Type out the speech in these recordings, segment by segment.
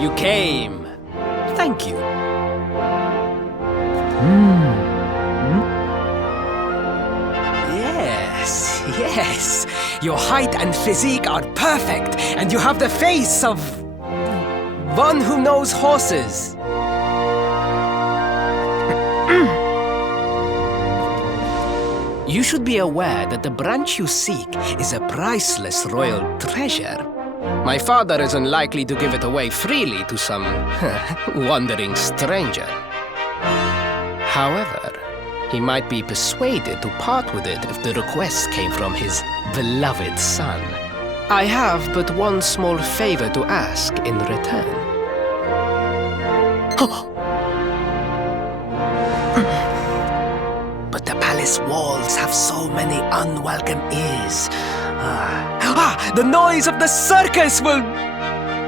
You came. Thank you. Yes. Your height and physique are perfect, and you have the face of one who knows horses. You should be aware that the branch you seek is a priceless royal treasure. My father is unlikely to give it away freely to some wandering stranger. However, he might be persuaded to part with it if the request came from his beloved son. I have but one small favor to ask in return. But the palace walls have so many unwelcome ears. The noise of the circus will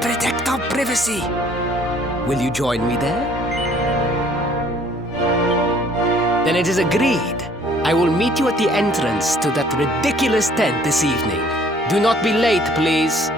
protect our privacy. Will you join me there? Then it is agreed. I will meet you at the entrance to that ridiculous tent this evening. Do not be late, please.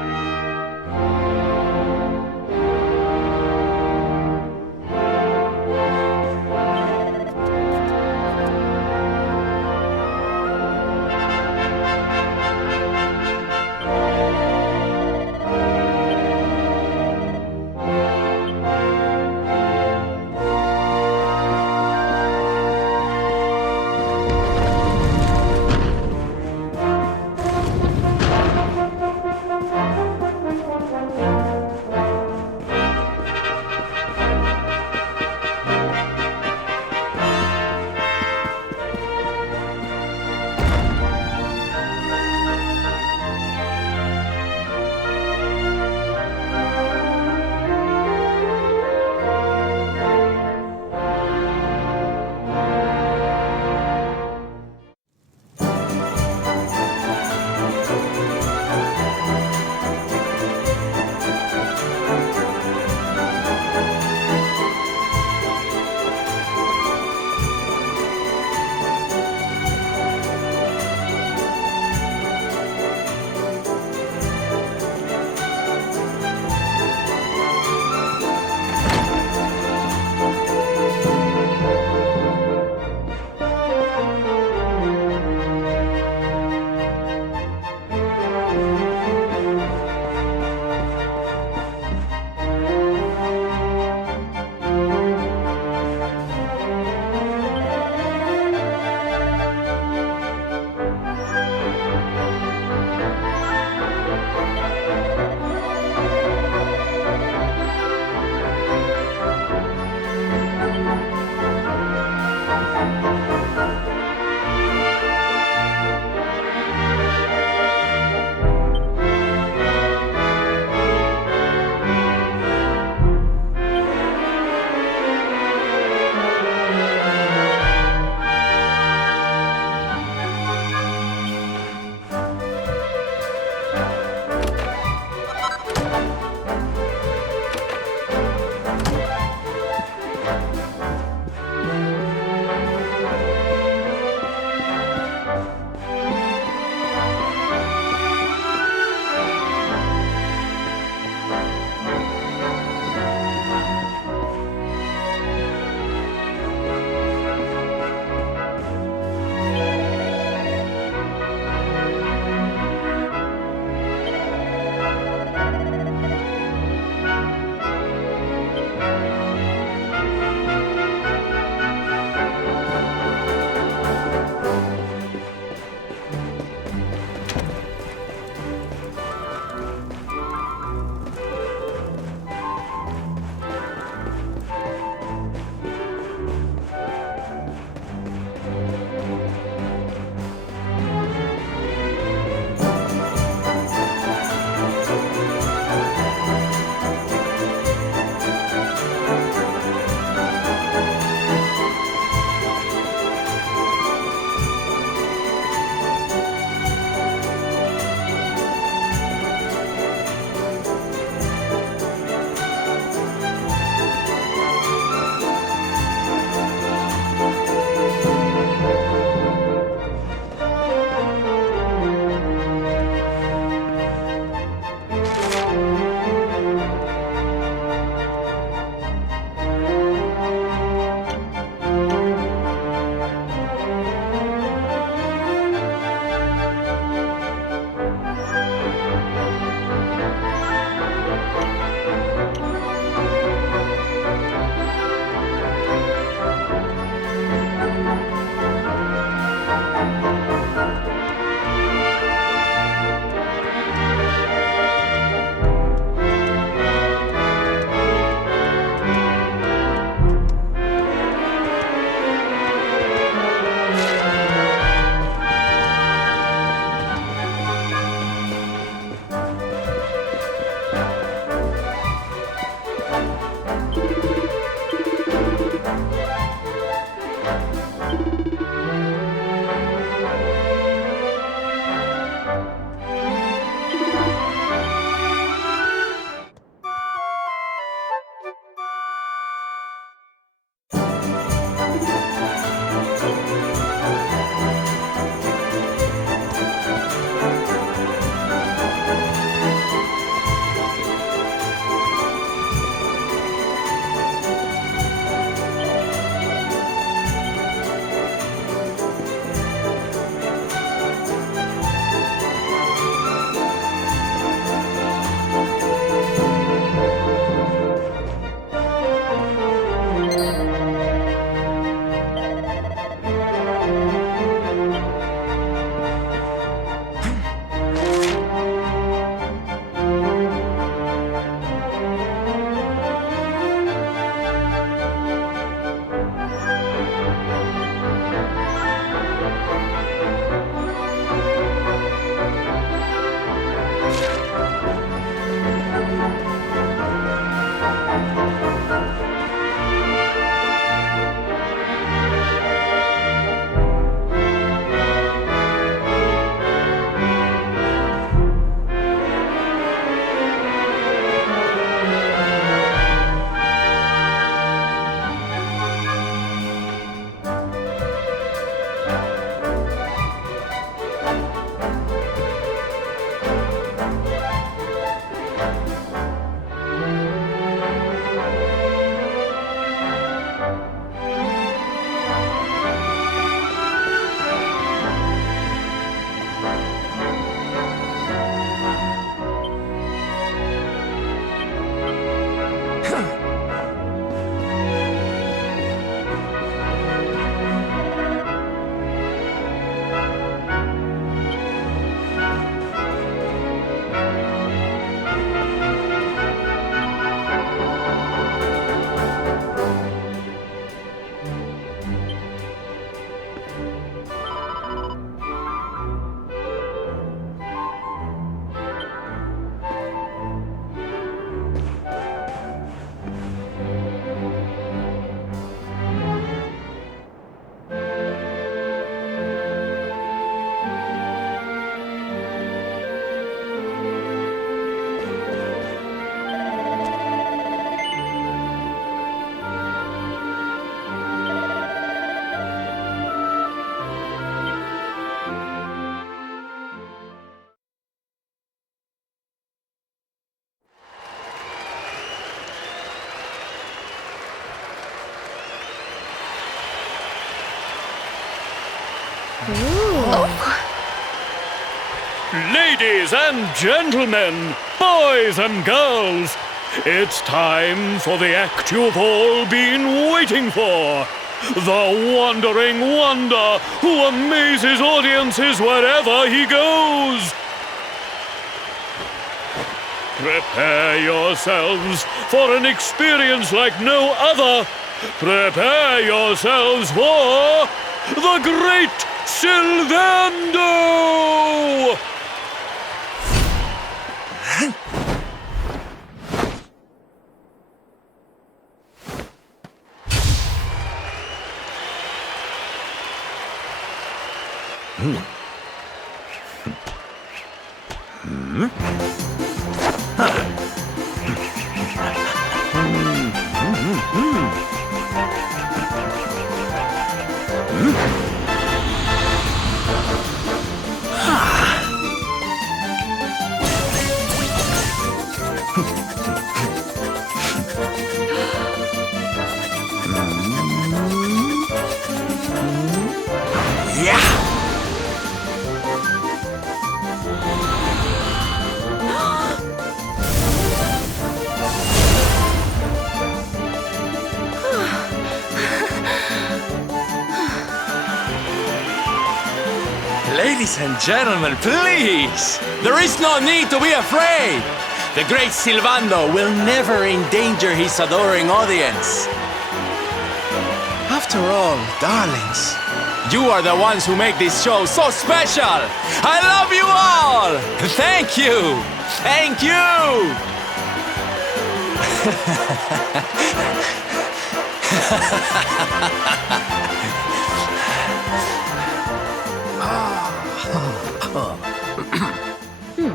Ladies and gentlemen, boys and girls, it's time for the act you've all been waiting for. The Wandering Wonder who amazes audiences wherever he goes. Prepare yourselves for an experience like no other. Prepare yourselves for the Great Sylvando! Ladies and gentlemen, please! There is no need to be afraid! The great Sylvando will never endanger his adoring audience. After all, darlings, you are the ones who make this show so special! I love you all! Thank you! Thank you!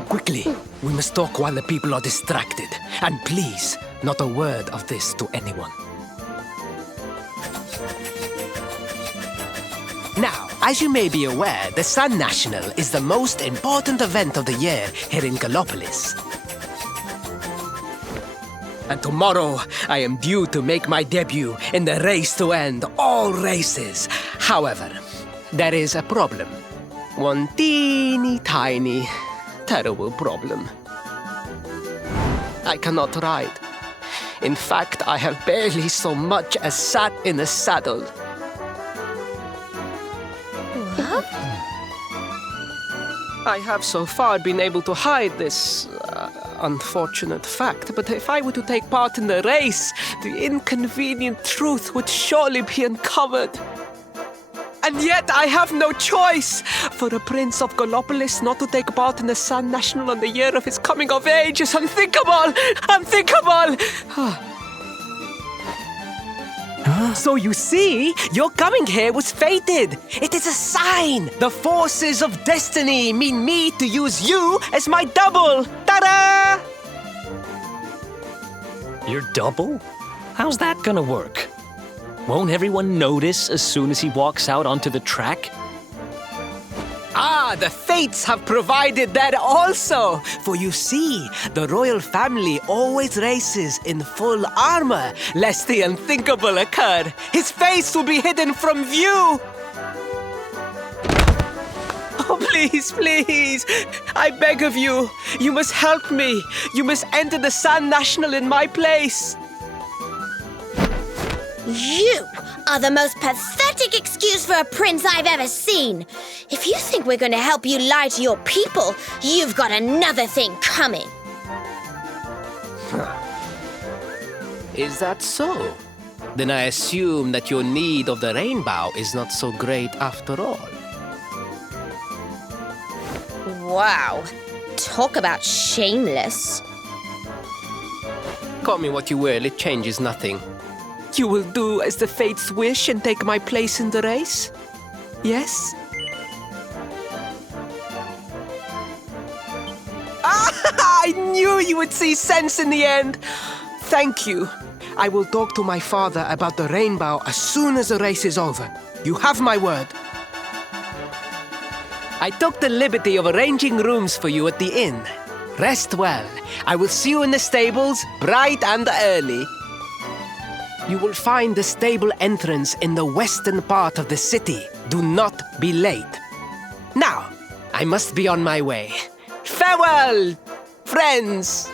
Quickly, we must talk while the people are distracted. And please, not a word of this to anyone. Now, as you may be aware, the Sun National is the most important event of the year here in Gallopolis. And tomorrow, I am due to make my debut in the race to end all races. However, there is a problem. One teeny tiny, terrible problem. I cannot ride. In fact, I have barely so much as sat in a saddle. What? I have so far been able to hide this unfortunate fact, but if I were to take part in the race, the inconvenient truth would surely be uncovered. And yet I have no choice. For a prince of Gallopolis not to take part in the Sun National on the year of his coming of age is unthinkable! Unthinkable! So you see, your coming here was fated. It is a sign. The forces of destiny mean me to use you as my double. Ta-da! Your double? How's that gonna work? Won't everyone notice as soon as he walks out onto the track? Ah, the fates have provided that also. For you see, the royal family always races in full armor, lest the unthinkable occur. His face will be hidden from view. Oh, please, please. I beg of you. You must help me. You must enter the Sun National in my place. You are the most pathetic excuse for a prince I've ever seen. If you think we're going to help you lie to your people, you've got another thing coming. Is that so? Then I assume that your need of the rainbow is not so great after all. Wow. Talk about shameless. Call me what you will, it changes nothing. You will do as the fates wish and take my place in the race? Yes? I knew you would see sense in the end! Thank you. I will talk to my father about the rainbow as soon as the race is over. You have my word. I took the liberty of arranging rooms for you at the inn. Rest well. I will see you in the stables, bright and early. You will find the stable entrance in the western part of the city. Do not be late. Now, I must be on my way. Farewell, friends!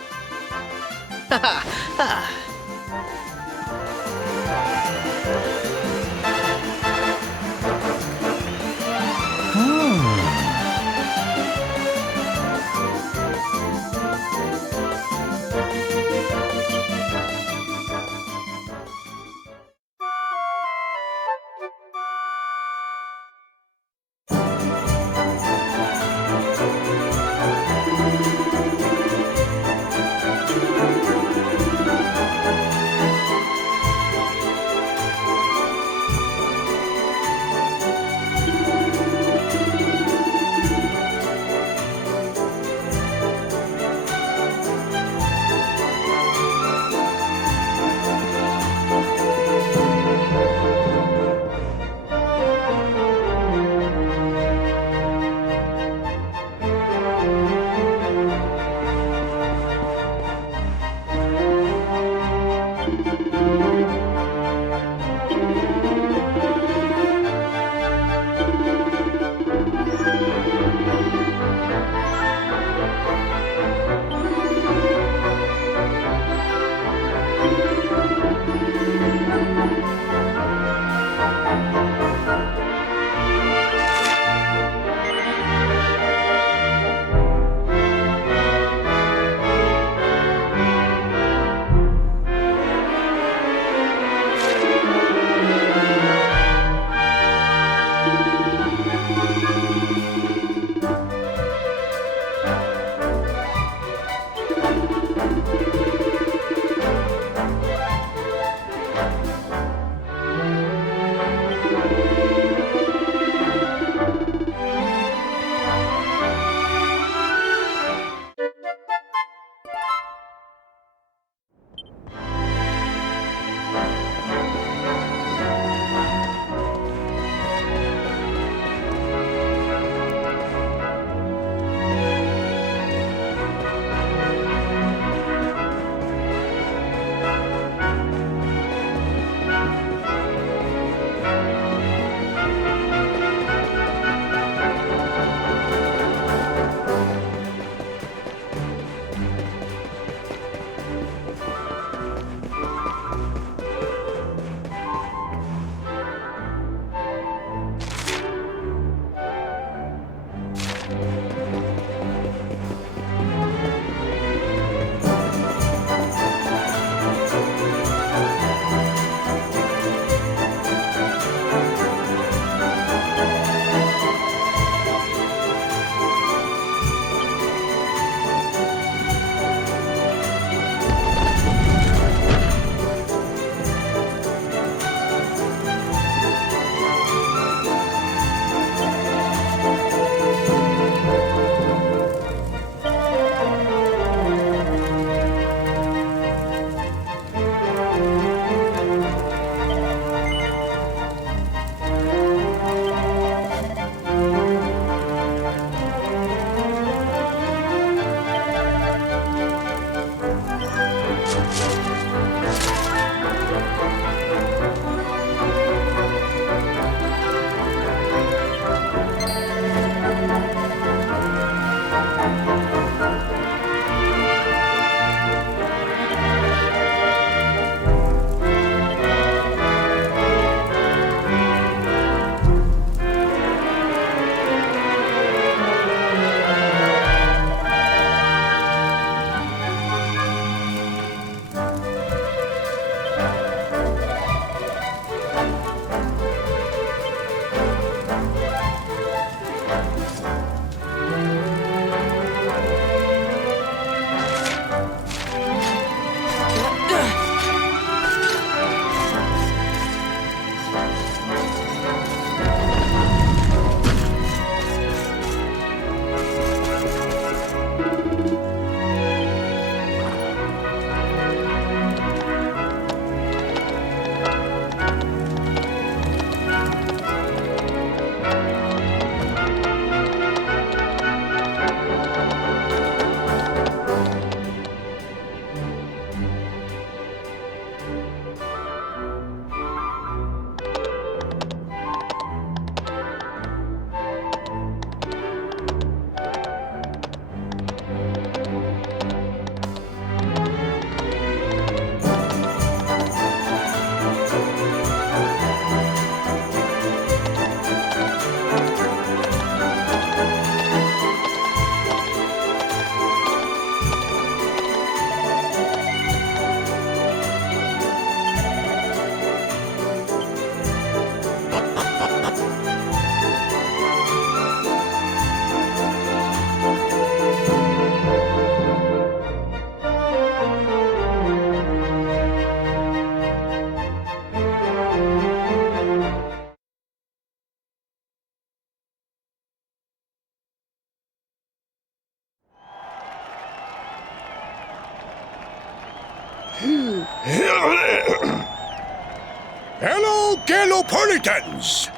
Hello, Galopolitans!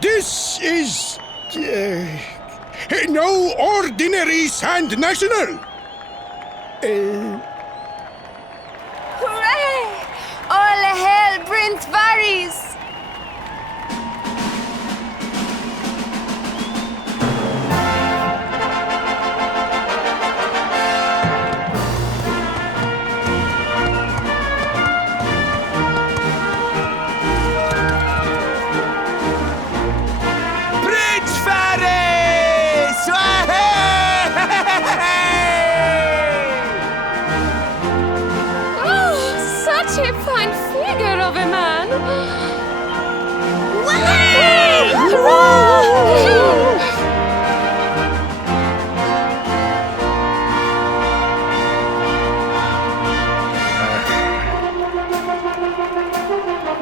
This is... no ordinary Sand National! Hooray! All hail Prince Varys! Prince Varys! Oh, such a fine figure of a man!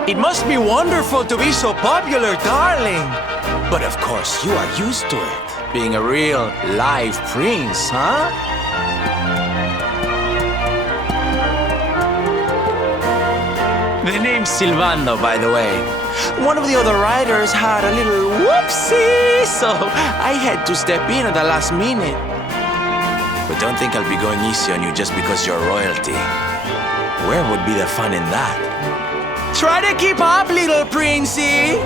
It must be wonderful to be so popular, darling. But of course, you are used to it. Being a real live prince, huh? The name's Silvano, by the way. One of the other riders had a little whoopsie, so I had to step in at the last minute. But don't think I'll be going easy on you just because you're royalty. Where would be the fun in that? Try to keep up, little princey!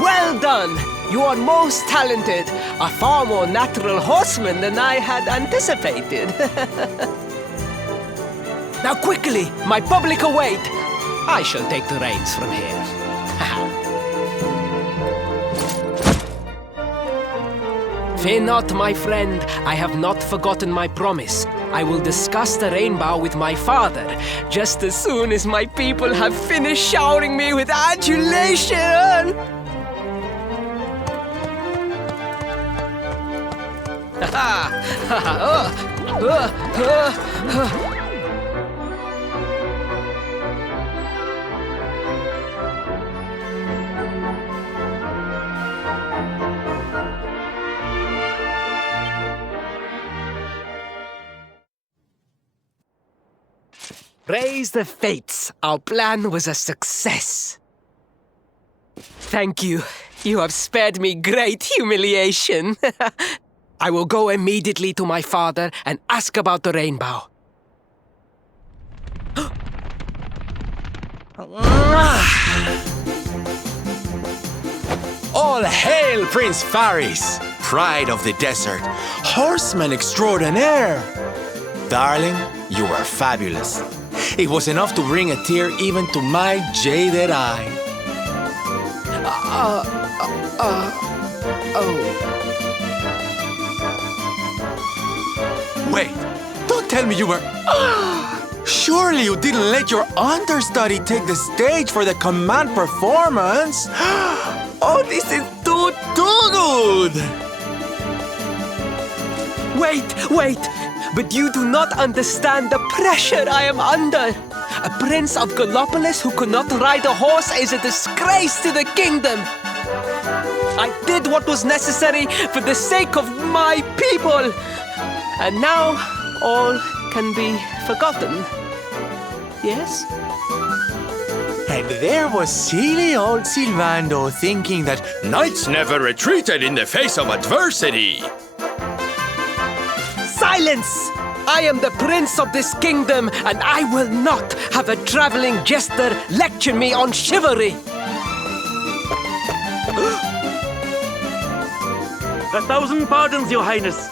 Well done! You are most talented. A far more natural horseman than I had anticipated. Now quickly, my public await. I shall take the reins from here. Fear not, my friend. I have not forgotten my promise. I will discuss the rainbow with my father just as soon as my people have finished showering me with adulation. Praise the fates, our plan was a success. Thank you. You have spared me great humiliation. I will go immediately to my father and ask about the rainbow. All hail Prince Faris, pride of the desert, horseman extraordinaire. Darling, you were fabulous. It was enough to bring a tear even to my jaded eye. Wait, don't tell me you were... Surely you didn't let your understudy take the stage for the command performance? Oh, this is too good! Wait! But you do not understand the pressure I am under. A prince of Gallopolis who could not ride a horse is a disgrace to the kingdom. I did what was necessary for the sake of my people. And now all can be forgotten. Yes? And there was silly old Silvando thinking that knights never retreated in the face of adversity. Silence! I am the prince of this kingdom, and I will not have a traveling jester lecture me on chivalry. 1,000 pardons, Your Highness.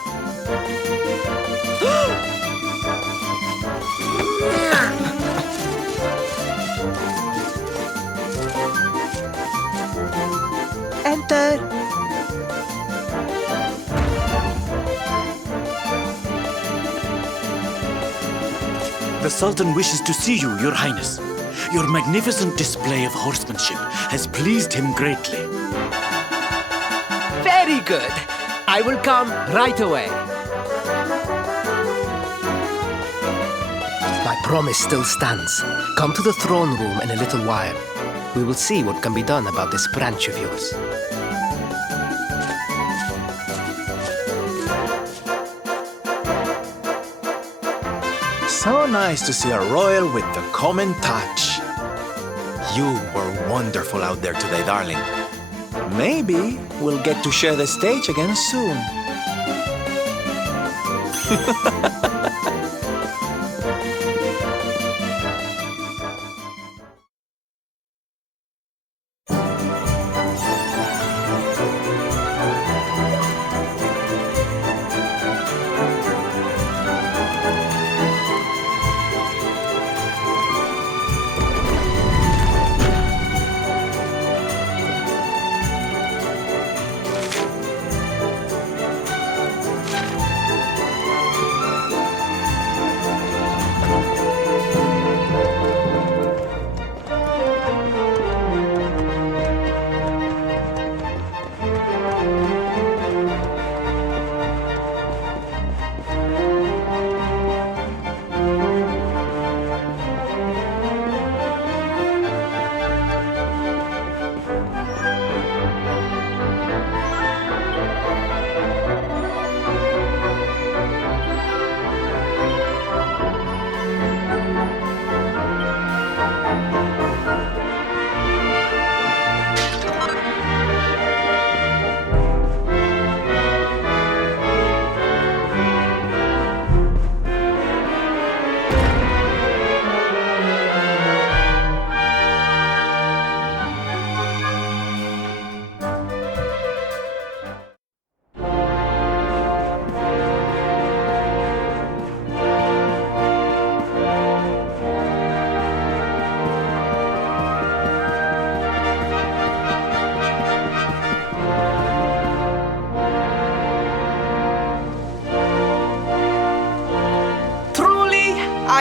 Enter. The Sultan wishes to see you, Your Highness. Your magnificent display of horsemanship has pleased him greatly. Very good. I will come right away. My promise still stands. Come to the throne room in a little while. We will see what can be done about this branch of yours. So nice to see a royal with the common touch. You were wonderful out there today, darling. Maybe we'll get to share the stage again soon.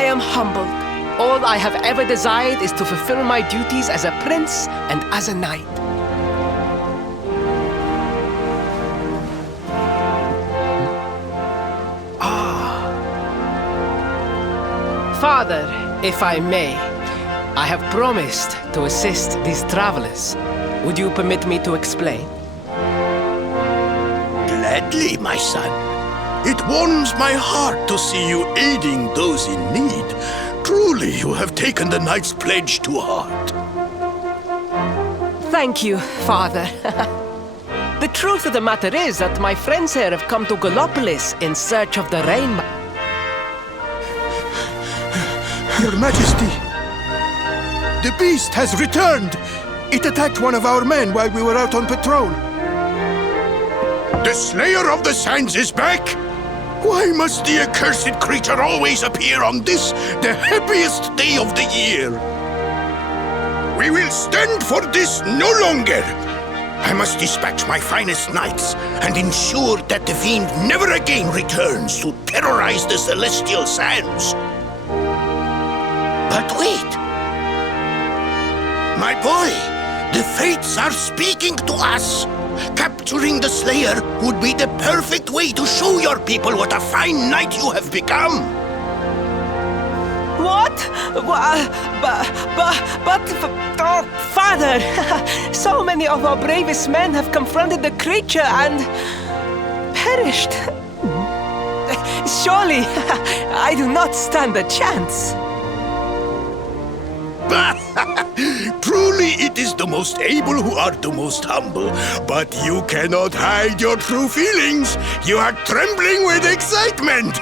am humbled. All I have ever desired is to fulfill my duties as a prince and as a knight. Father, if I may, I have promised to assist these travelers. Would you permit me to explain? Gladly, my son. It warms my heart to see you aiding those in need. Truly, you have taken the knight's pledge to heart. Thank you, Father. The truth of the matter is that my friends here have come to Gallopolis in search of the rainbow. Your Majesty, the beast has returned. It attacked one of our men while we were out on patrol. The Slayer of the Sands is back? Why must the accursed creature always appear on this, the happiest day of the year? We will stand for this no longer. I must dispatch my finest knights and ensure that the fiend never again returns to terrorize the celestial sands. But wait! My boy, the fates are speaking to us. Capturing the Slayer would be the perfect way to show your people what a fine knight you have become. What? Oh, Father! So many of our bravest men have confronted the creature and perished. Surely, I do not stand a chance. Truly, it is the most able who are the most humble. But you cannot hide your true feelings. You are trembling with excitement.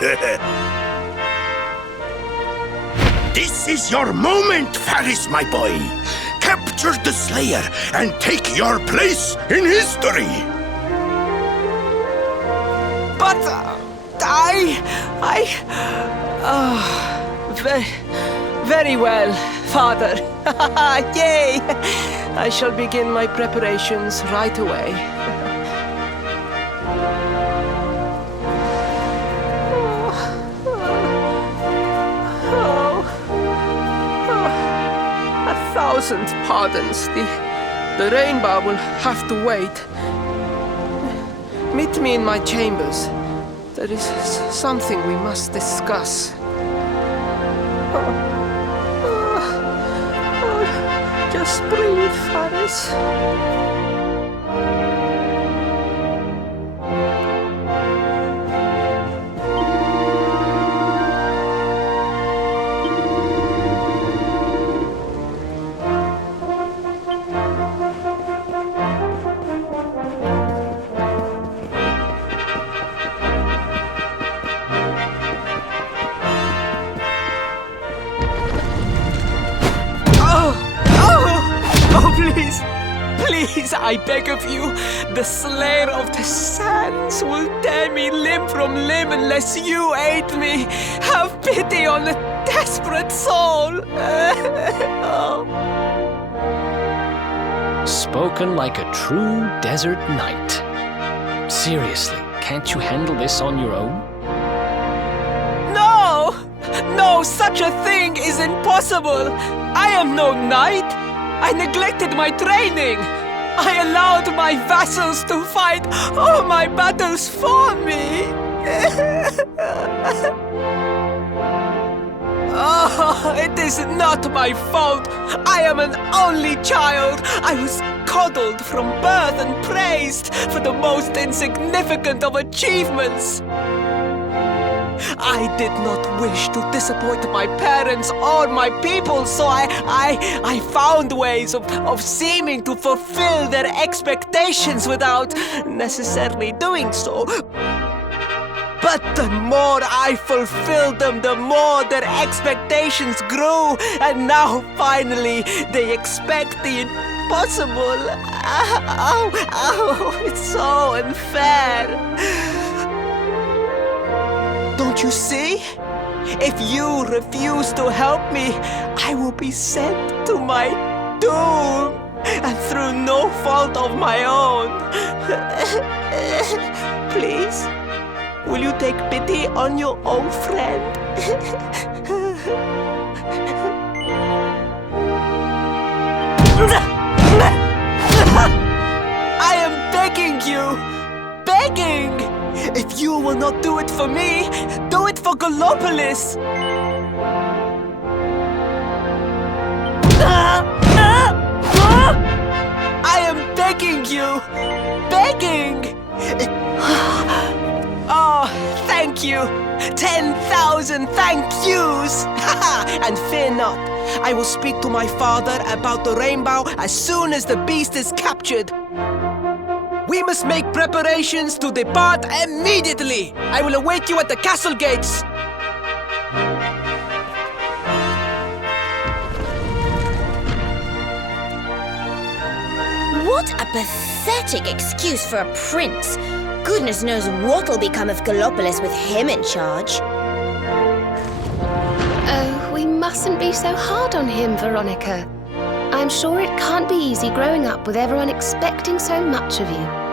This is your moment, Faris, my boy. Capture the Slayer and take your place in history. But very well, Father. Yay! I shall begin my preparations right away. A thousand pardons. The rainbow will have to wait. Meet me in my chambers. There is something we must discuss. Just breathe, Faris. Please, I beg of you, the Slayer of the Sands will tear me limb from limb unless you aid me. Have pity on a desperate soul. Spoken like a true desert knight. Seriously, can't you handle this on your own? No, such a thing is impossible. I am no knight. I neglected my training. I allowed my vassals to fight all my battles for me. Oh, it is not my fault. I am an only child. I was coddled from birth and praised for the most insignificant of achievements. I did not wish to disappoint my parents or my people, so I found ways of seeming to fulfill their expectations without necessarily doing so. But the more I fulfilled them, the more their expectations grew, and now finally they expect the impossible. It's so unfair. Don't you see? If you refuse to help me, I will be sent to my doom, and through no fault of my own. Please, will you take pity on your old friend? I am begging you! Begging! If you will not do it for me, do it for Gallopolis! I am begging you! Begging! Oh, thank you! 10,000 thank yous! And fear not, I will speak to my father about the rainbow as soon as the beast is captured. We must make preparations to depart immediately! I will await you at the castle gates! What a pathetic excuse for a prince. Goodness knows what'll become of Gallopolis with him in charge. Oh, we mustn't be so hard on him, Veronica. I'm sure it can't be easy growing up with everyone expecting so much of you.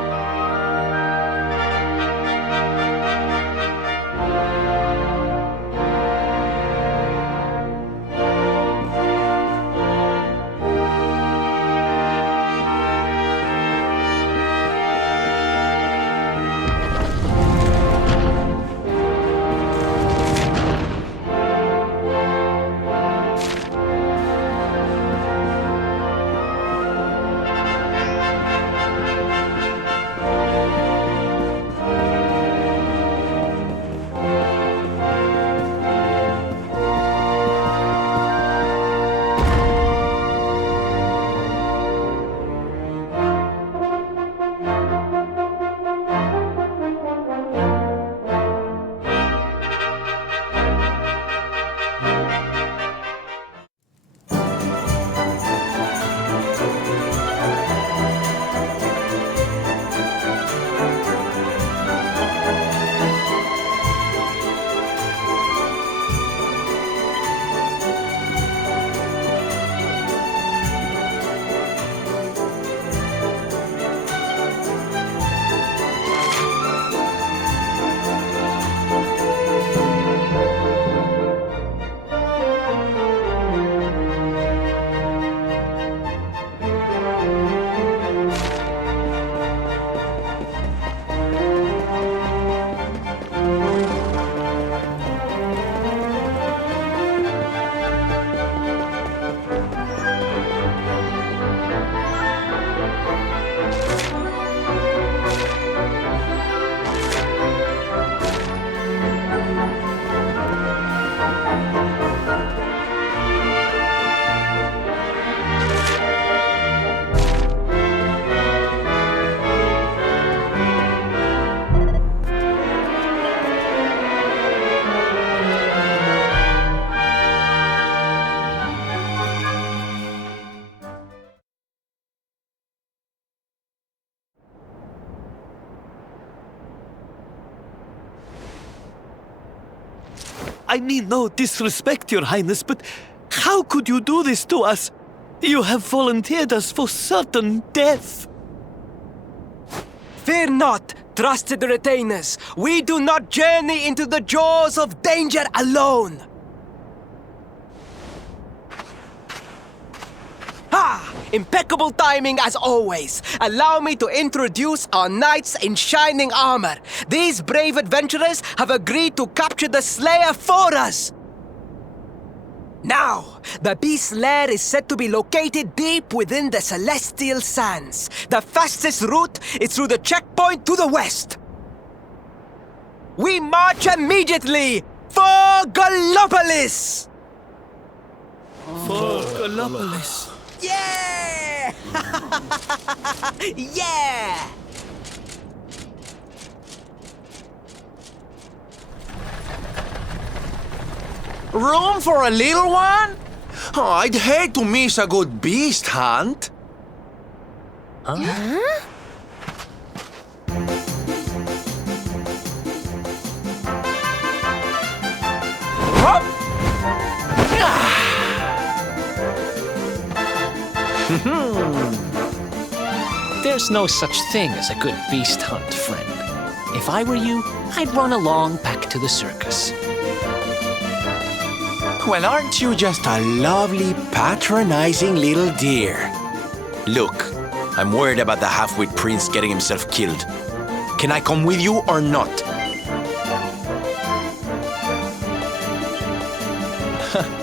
I mean no disrespect, Your Highness, but how could you do this to us? You have volunteered us for certain death. Fear not, trusted retainers. We do not journey into the jaws of danger alone. Ha! Impeccable timing as always. Allow me to introduce our knights in shining armor. These brave adventurers have agreed to capture the Slayer for us. Now, the beast's lair is said to be located deep within the Celestial Sands. The fastest route is through the checkpoint to the west. We march immediately for Gallopolis! For Gallopolis. Yeah! Yeah! Room for a little one? Oh, I'd hate to miss a good beast hunt. Huh? There's no such thing as a good beast hunt, friend. If I were you, I'd run along back to the circus. Well, aren't you just a lovely, patronizing little dear? Look, I'm worried about the half-wit prince getting himself killed. Can I come with you or not?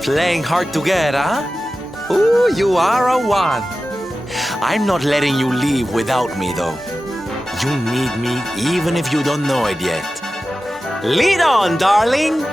Playing hard to get, huh? Ooh, you are a one. I'm not letting you leave without me, though. You need me even if you don't know it yet. Lead on, darling!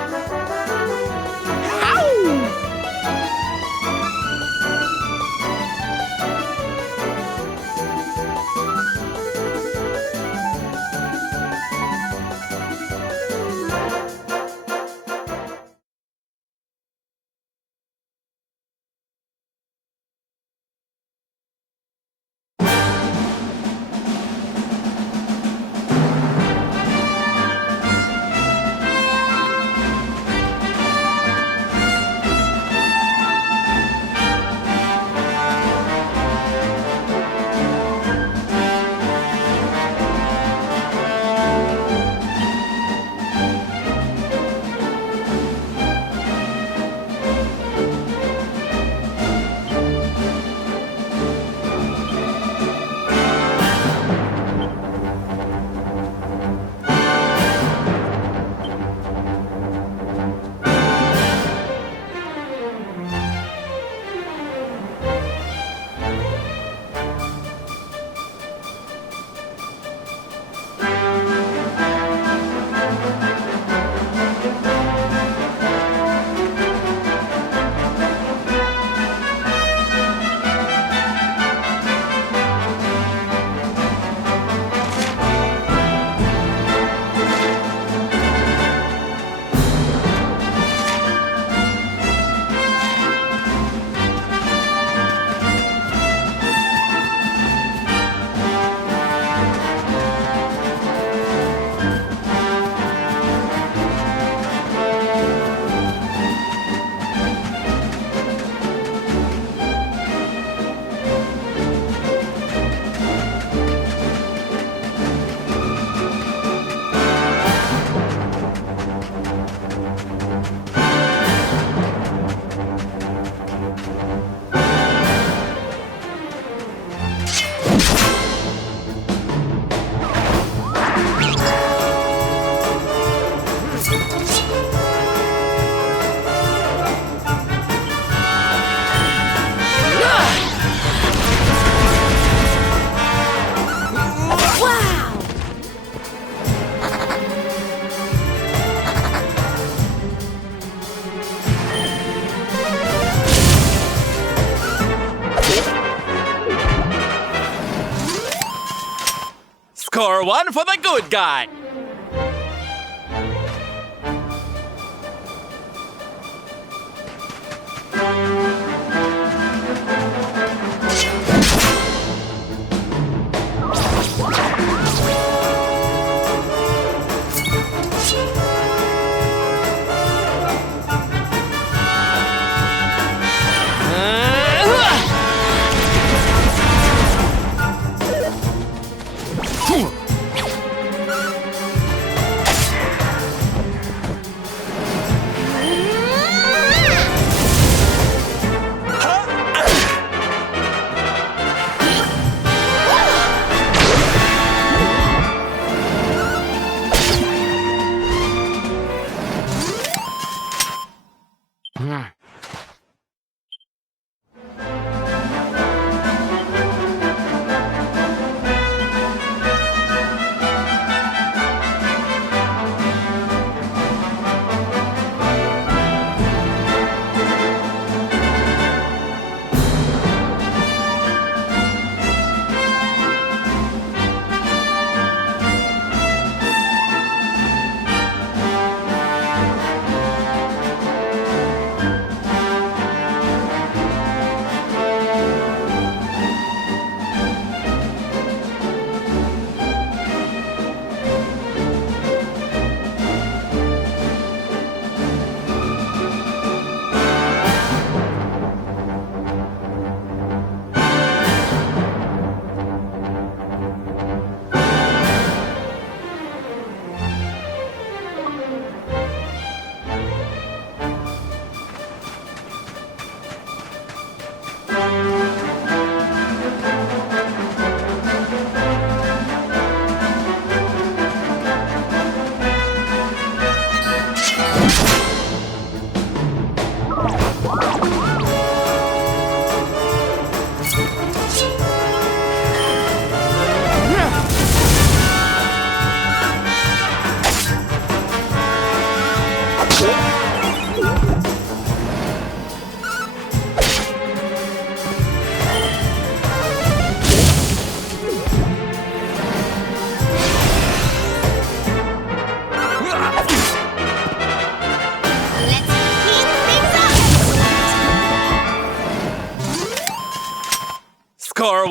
Score one for the good guy.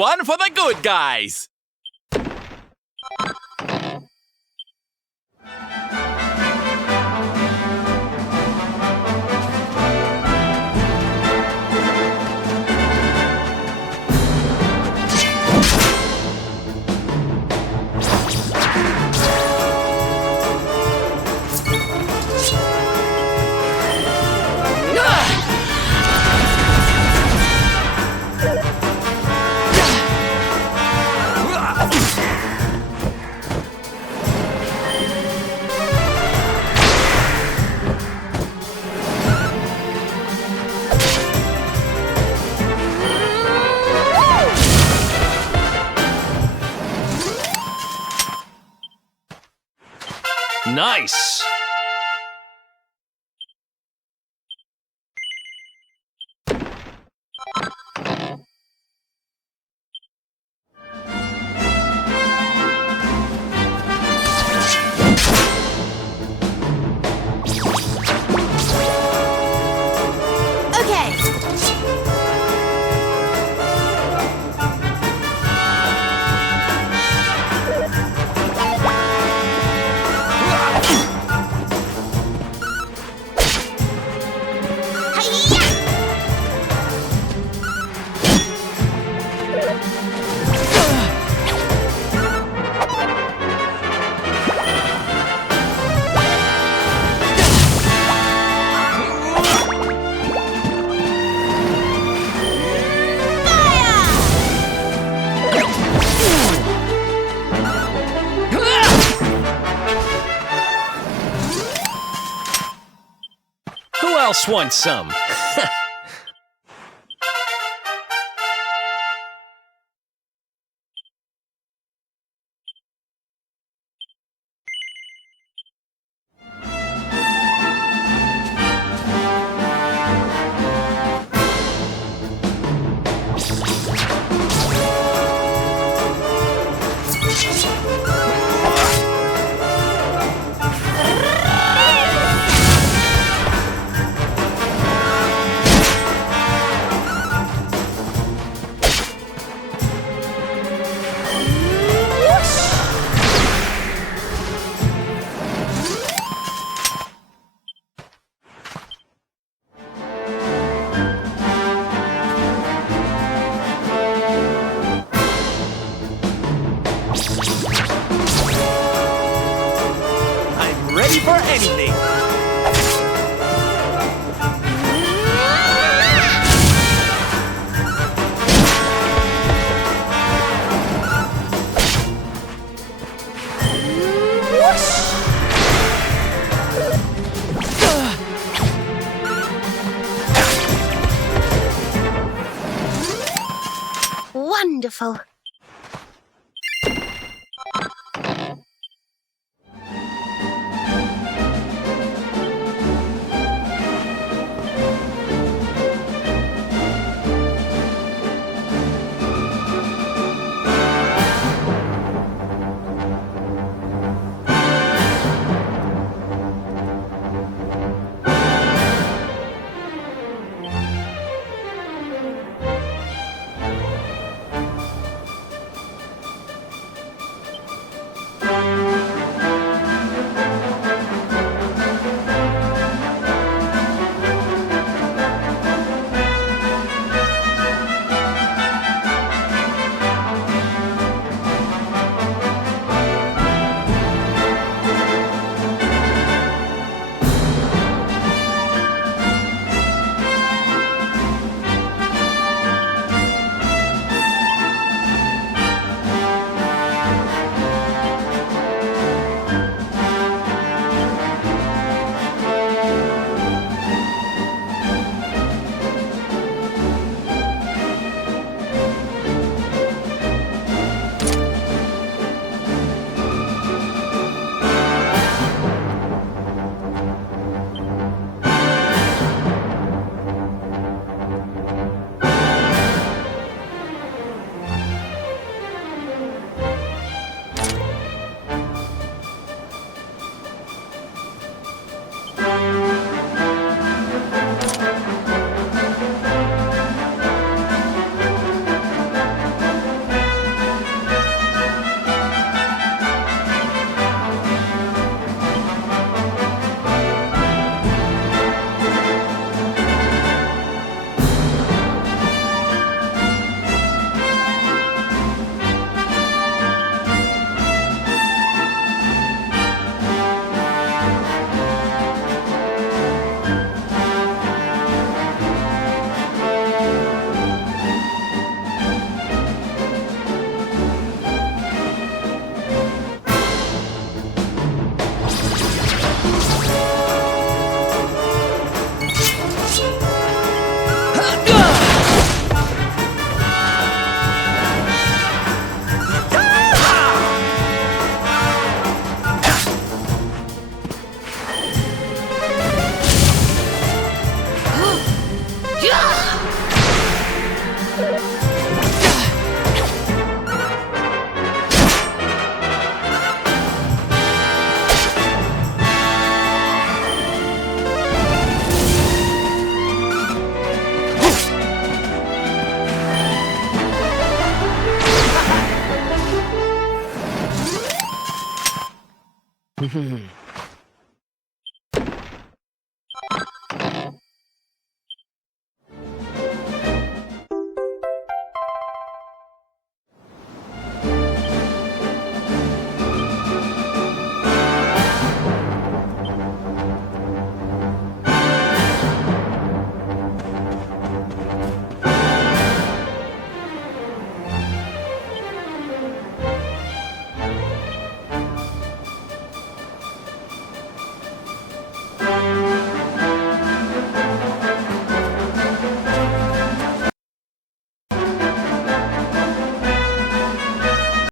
one for the good guys. Nice! Okay. Who else wants some? I'm ready for anything. Wonderful.